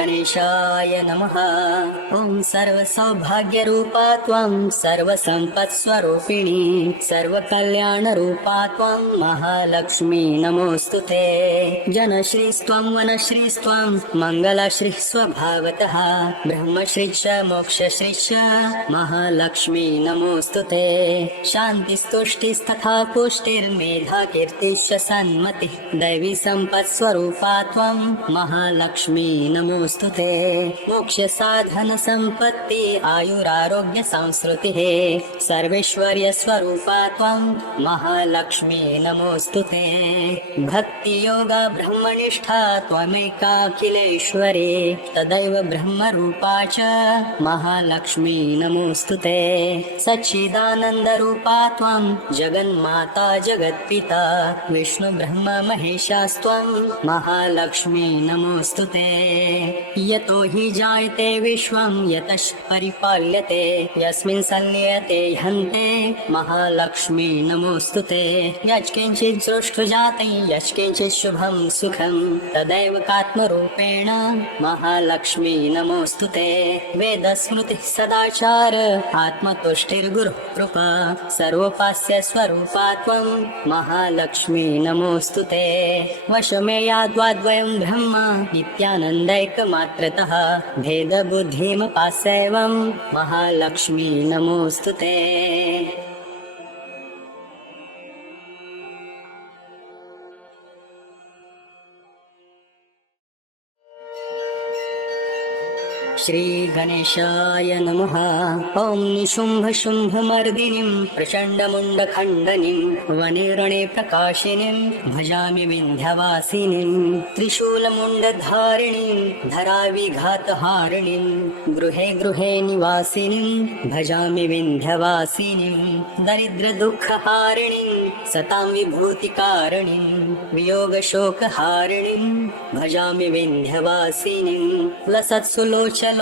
गणेशाय नमः। ॐ सर्वसौभाग्यरूपा त्वं सर्वसम्पत्स्वरूपिणी सर्वकल्याणरूपा त्वं महालक्ष्मी नमोऽस्तु ते। जनश्रीस्त्वं वनश्रीस्त्वं मङ्गलश्रीः स्वभावतः ब्रह्मश्रीश्च मोक्षश्रीश्च महालक्ष्मी नमोऽस्तु ते। शान्तिस्तुष्टिस्तथा पुष्टिर्मेधा कीर्तिश्च सन्मतिः दैवी सम्पत्स्वरूपा त्वं महालक्ष्मी नमोऽस्तु ते। मोक्षसाधन सम्पत्ति आयुरारोग्य संस्कृतिः सर्वैश्वर्यस्वरूपा त्वं महालक्ष्मी नमोऽस्तु ते। भक्तियोगा ब्रह्मनिष्ठा त्वमेकाखिलेश्वरी तदैव ब्रह्मरूपा च महालक्ष्मी नमोऽस्तु ते। सच्चिदानन्दरूपा त्वं जगन्माता जगत्पिता विष्णु ब्रह्म महेशास्त्वं महालक्ष्मी नमोऽस्तु ते। यतो हि जायते विश्वं यतश् परिपाल्यते यस्मिन् संलीयते हन्ते महालक्ष्मी नमोऽस्तु ते। यत्किञ्चित् सृष्टु जाते यत्किञ्चित् शुभं सुखं तदैव कात्मरूपेण महालक्ष्मी नमोऽस्तु ते। वेदस्मृतिः सदाचार आत्मतुष्टिर्गुरुः कृपा सर्वोपास्य स्वरूपा त्वं महालक्ष्मी नमोऽस्तु ते। वशमेयाद्वाद्वयं ब्रह्म नित्यानन्दैकमात्रतः भेदबुद्धिमपास्यैवं महालक्ष्मी नमोऽस्तु ते। श्री गणेशाय नमः। ॐ निशुम्भशुम्भमर्दिनीं प्रचण्डमुण्डखण्डनीं वने प्रकाशिनीं भजामि विन्ध्यवासिनीं त्रिशूलमुण्डधारिणीं धराविघातहारिणीं गृहे गृहे निवासिनीं भजामि विन्ध्यवासिनीं दरिद्रदुःखहारिणीं सतां विभूतिकारिणीं वियोगशोकहारिणीं भजामि विन्ध्यवासिनीं लसत्सुलोचलोचनां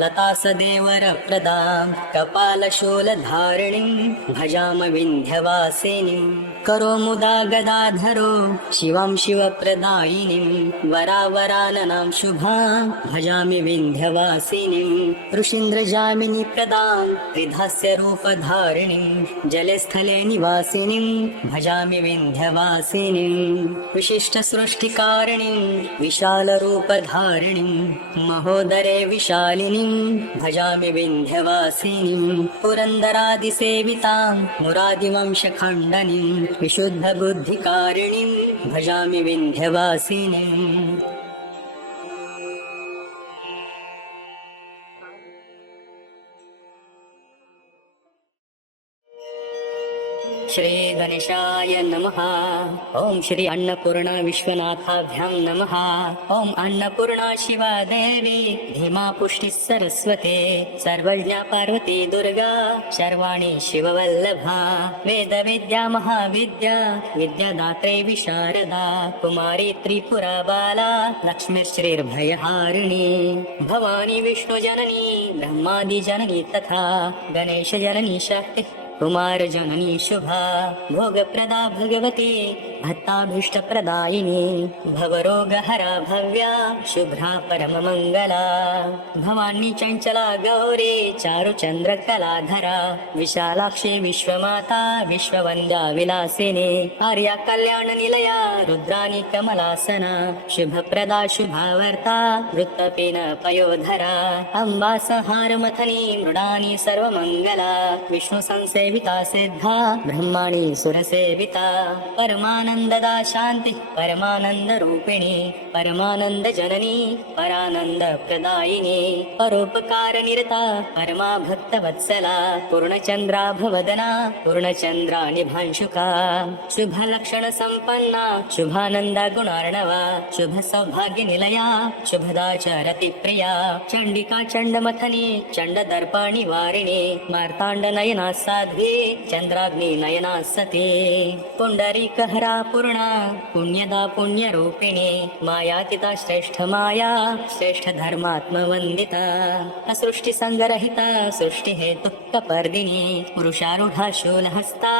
लता सदेवरप्रदां कपालशूलधारिणीं भजामि विन्ध्यवासिनीं करो मुदा गदाधरो शिवां शिवप्रदायिनीं वरावराननां शुभां भजामि विन्ध्यवासिनीं ऋषीन्द्रजामिनी प्रदां त्रिधास्यरूपधारिणीं जले स्थले निवासिनीं भजामि विन्ध्यवासिनीं विशिष्टसृष्टिकारिणीं विशालरूपधारिणीं महोदरे विशालिनीं भजामि विन्ध्यवासिनीं पुरन्दरादिसेवितां मुरादिवंशखण्डनीं विशुद्धबुद्धिकारिणीं भजामि विन्ध्यवासिनीं। श्री गणेशाय नमः। ओम श्री अन्नपूर्णा विश्वनाथाभ्यां नमः। ओम अन्नपूर्णा शिवा देवी धीमा पुष्टि सरस्वती सर्वज्ञा पार्वती दुर्गा शर्वाणी शिववल्लभा वेद विद्या महाविद्या विद्यादात्रे विशारदा कुमारी त्रिपुरा बाला लक्ष्मीश्रीर्भयहारिणी भवानी विष्णुजननी ब्रह्मादिजननी तथा गणेशजननी शक्ति कुमार जननी शुभा भोगप्रदा भगवती भक्ताभीष्टप्रदायिनी भवरोगहरा भव्या शुभ्रा परममङ्गला भवानी चञ्चला गौरी चारुचन्द्रकलाधरा विशालाक्षी विश्वमाता विश्ववन्द्या विलासिनी आर्या कल्याणनिलया रुद्राणी कमलासना शुभप्रदा शुभावर्ता वृत्तपेन पयोधरा अम्बा संहारमथनी मृडानी सर्वमङ्गला विष्णु संसेविता सिद्धा ब्रह्माणी सुरसेविता परमानन्ददा शान्ति परमानन्द रूपिणी परमानन्द जननी परानन्द प्रदायिनी परोपकार निरता परमा भक्तवत्सला पूर्णचन्द्रा भवदना पूर्णचन्द्रा निभांशुका शुभ लक्षण संपन्ना शुभानन्द गुणार्णवा शुभ सौभाग्य निलया शुभदा चरति प्रिया चण्डिका चण्डमथनी चण्ड दर्पा निवारिणी मार्ताण्ड नयना साध्वी माध्वी चंद्राग्नी नयना सती पुंडरीकहरा पूर्णा पुण्यदा पुण्यरूपिणी मायातीता श्रेष्ठ माया श्रेष्ठ धर्मात्मवंदिता असृष्टी संगरहिता सृष्टी हेतु कपर्दिनी वृषारूढा शूलहस्ता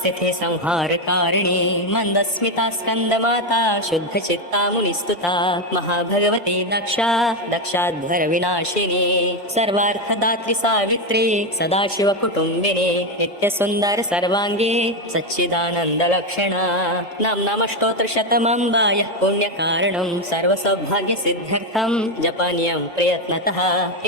स्थिते संहारकारिणी मंदस्मिता स्कंदमाता शुद्ध चित्ता मुनिस्तुता महाभगवती दक्षा दक्षाध्वर विनाशिनी सर्वार्थदात्री सावित्री सदाशिव कुटुंबिनी नित्य सुंदर सर्वांगी सच्चिदानंद लक्षणा नामनामष्टोत्तर शतमंबाय पुण्यकारणं सर्वसौभाग्य सिद्ध्यर्थं जपनीयं प्रयत्नतः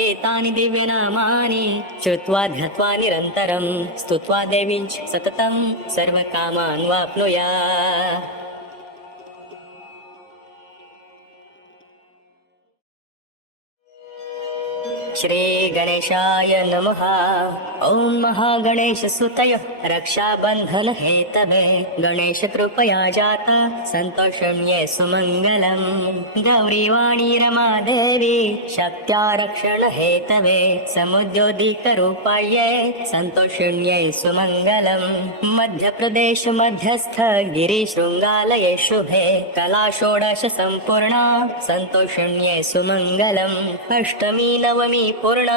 एतानि दिव्यनामानि श्रुत्वा ध्यात्वा निरन्तरं स्तुत्वा देवीं सततं सर्वकामान् वाप्नुयात्। श्री गणेशाय नमः। ओम महागणेश सुतय रक्षाबंधन हेतवे गणेश कृपया जाता संतोषण्ये सुमंगलम गौरी वाणी रमा देवी शक्त्या रक्षण हेतवे समुद्योदित रूपाये संतोषण्ये सुमंगलम मध्य प्रदेश मध्यस्थ गिरी शृंगालये शुभे कला षोडश संपूर्णा संतोषण्ये सुमंगलम अष्टमी नवमी पूर्ण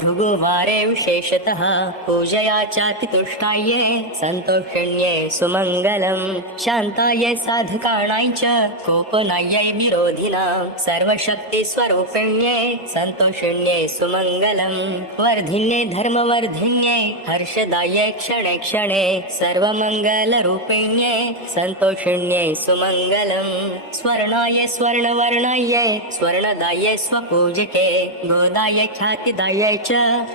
भृगुवारे विशेषतः पूजया चातितुष्टाये संतोषण्ये सुमंगलम शांताये साधकाणाय च कोपनाये विरोधिनां सर्वशक्ति स्वरूपिण्ये संतोषण्ये सुमंगलम वर्धिन्ये धर्मवर्धिन्ये हर्षदाये क्षणे क्षणे सर्वमंगल रूपिण्ये संतोषण्ये सुमंगलम स्वर्णाये स्वर्णवर्णाये स्वर्णदाये स्वपूजिते गोदाये ख्यातिदायै च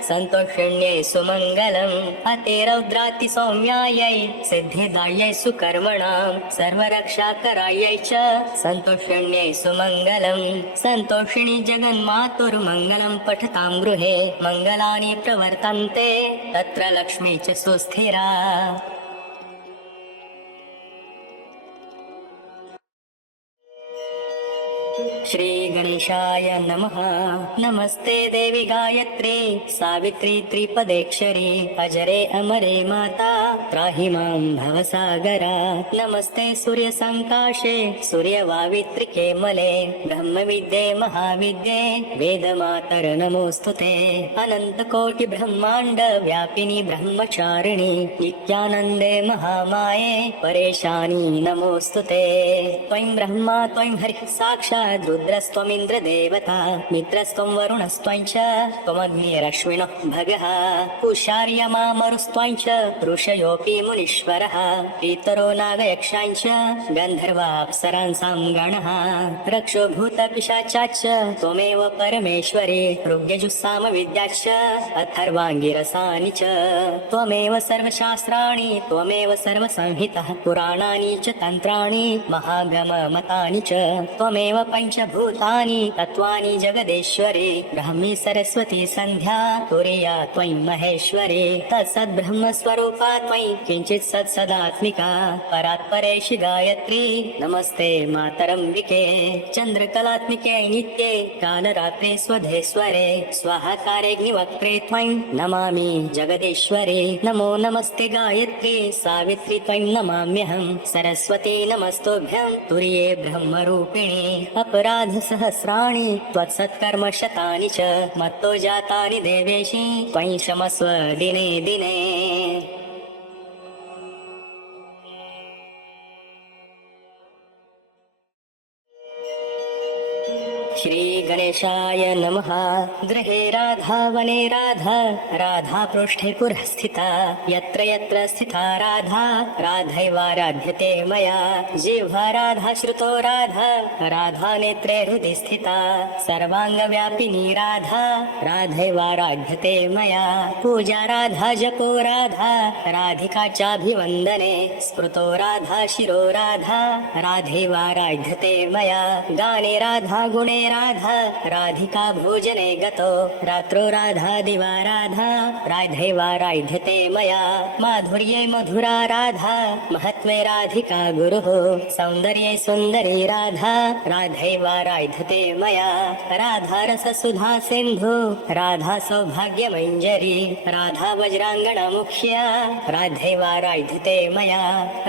संतोषण्ये सुमंगलम् अतिरौद्राति सौम्यायै सिद्धिदायै सुकर्मणां सर्वरक्षाकरायै च संतोषण्ये सुमंगलम् संतोषिणी जगन्मातुर्मङ्गलं पठतां गृहे मङ्गलानि प्रवर्तन्ते तत्र लक्ष्मी च सुस्थिरा। श्री गणेशाय नमः। नमस्ते देवी गायत्री सावित्री त्रिपदेक्षरी अजरे अमरे माता त्राहि मां भवसागरा नमस्ते सूर्य संकाशे सूर्यवावित्रिके मले ब्रह्मविद्ये महाविद्ये वेदमातर नमोस्तुते अनन्तकोटि ब्रह्माण्ड व्यापिनी ब्रह्मचारिणी नित्यानन्दे महामाये परेशानी नमोस्तुते त्वं ब्रह्मा त्वं हरिः साक्षात् रुद्रस्त्वमिन्द्र देवता मित्रस्त्वं वरुणस्त्वं च त्वमग्निरश्विनो भगः कुशार्यमामरुस्त्वं च ऋषयोऽपि मुनीश्वरः पितरो नागयक्षां च गन्धर्वाप्सरांसां गणः रक्षो भूतपिशाचाश्च त्वमेव परमेश्वरी ऋग्यजुस्सामविद्याश्च अथर्वाङ्गिरसानि च त्वमेव सर्वशास्त्राणि त्वमेव सर्वसंहितः पुराणानि च तन्त्राणि महागममतानि च त्वमेव पंचभूतानि तत्त्वानि जगदेश्वरी ब्रह्मी सरस्वती संध्या तुरीया त्वं महेश्वरी तत्सद्ब्रह्मस्वरूपा त्वं किंचित् सत्सदात्मिका परात्परेशि गायत्री नमस्ते मातरंबिके चन्द्रकलात्मिके नित्ये कालरात्रे स्वधेश्वरे स्वाहाकारेऽग्निवक्त्रे त्वं नमामि जगदेश्वरे नमो नमस्ते गायत्री सावित्री त्वं नमाम्यहं सरस्वती नमस्तुभ्यं तुर्ये ब्रह्मरूपिणी अपराध सहस्राणि त्वत्सत्कर्म शतानि च मत्तो जातानि देवेशि त्वं क्षमस्व दिने दिने। श्री गणेशाय नमः। गृहे राधा वने राधा राधा पृष्ठे पुरः स्थिता यत्र यत्र स्थिता राधा राधैवाराध्यते मया जिह्वा राधा श्रुतो राधा राधा नेत्रे हृदि स्थिता सर्वांगव्यापिनी राधा राधैवाराध्यते मया पूजा राधा जपो राधा राधिका चाभिवन्दने स्मृतो राधा शिरो राधा राधैवाराध्यते मया गाने राधा गुणे राधा राधिका भोजने गतो रात्रो राधा दिवा राधा राधैवाराध्यते मया माधुर्ये मधुरा राधा महत्त्वे राधिका गुरुः सौन्दर्ये सुन्दरी राधा राधैवाराध्यते मया राधा रससुधा सिन्धु राधा सौभाग्यमञ्जरी राधा वज्राङ्गना मुख्या राधैवाराध्यते मया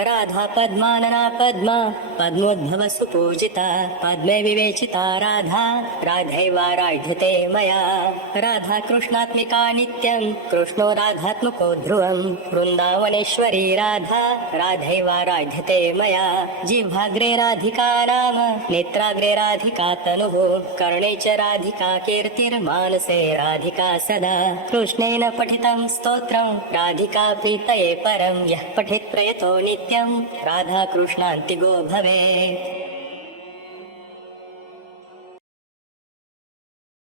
राधा पद्मानना पद्मा पद्मोद्भव सुपूजिता पद्मे विवेचिता राधा राधैवाराध्यते मया राधा कृष्णात्मिका नित्यं कृष्णो राधात्मको ध्रुवं वृन्दावनेश्वरी राधा राधैवाराध्यते मया जिह्वाग्रे राधिका नाम नेत्राग्रे राधिका तनुः कर्णे च राधिका कीर्तिर्मानसे राधिका सदा कृष्णेन पठितं स्तोत्रं राधिका प्रीतये परं यः पठेत् प्रयतो नित्यं राधा कृष्णान्तिगो भवेत्